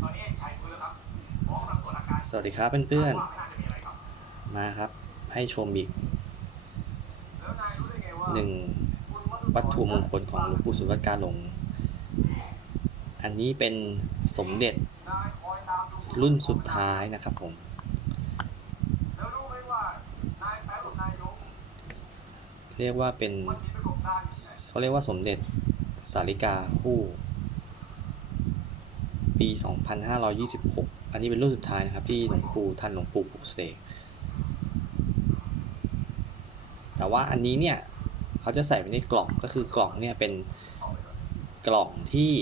สวัสดีครับเพื่อนๆ มาครับให้ชมอีกหนึ่งวัตถุมงคลของหลวงปู่สุวัตการหลง อันนี้เป็นสมเด็จรุ่นสุดท้ายนะครับผม เรียกว่าเป็นเขาเรียกว่าสมเด็จสาริกาคู่ ปี 2526 อันนี้เป็นรุ่นสุดท้ายนะครับที่หลวงปู่ท่านหลวงปู่ปลุกเสกแต่ว่าอันนี้เนี่ยเขาจะใส่ไว้ในกล่องก็คือกล่องเนี่ยเป็นกล่องที่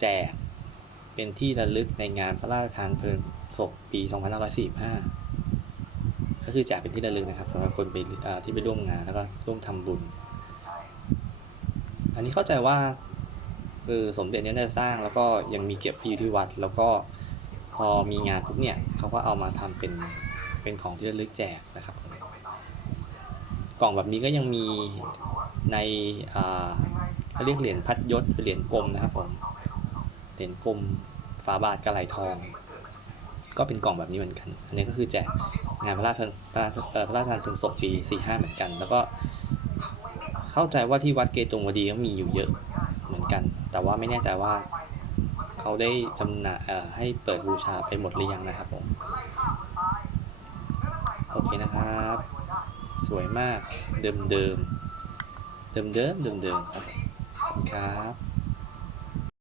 แจกเป็นที่ระลึกในงานพระราชทานเพลิงศพปี 2545 ก็คือแจกเป็นที่ระลึกนะครับสำหรับคนไปที่ไปร่วมงานแล้วก็ร่วมทำบุญ อันนี้เข้าใจว่า คือสมเด็จเนี่ยได้สร้างแล้วก็ยังมีเก็บอยู่ที่วัด แล้วก็พอมีงานปุ๊บเนี่ยเขาก็เอามาทำเป็นเป็นของที่ระลึกแจกนะครับ กล่องแบบนี้ก็ยังมีในเขาเรียกเหรียญพัดยศเหรียญกลมนะครับผมเหรียญกลมฝาบาทกระไหลทอง ก็เป็นกล่องแบบนี้เหมือนกัน อันนี้ก็คือแจกงานพระราชทานพระราชพระราชทานเพลิงศพปี45เหมือนกัน แล้วก็เข้าใจว่าที่วัดเกตุงวดีก็มีอยู่เยอะเหมือนกัน แต่ว่าไม่แน่ใจว่าเขาได้จำหน่ายให้เปิดบูชาไปหมดหรือยังนะครับผม โอเคนะครับ สวยมากเดิมเดิมเดิมเดิมเดิมเดิมครับขอบคุณครับ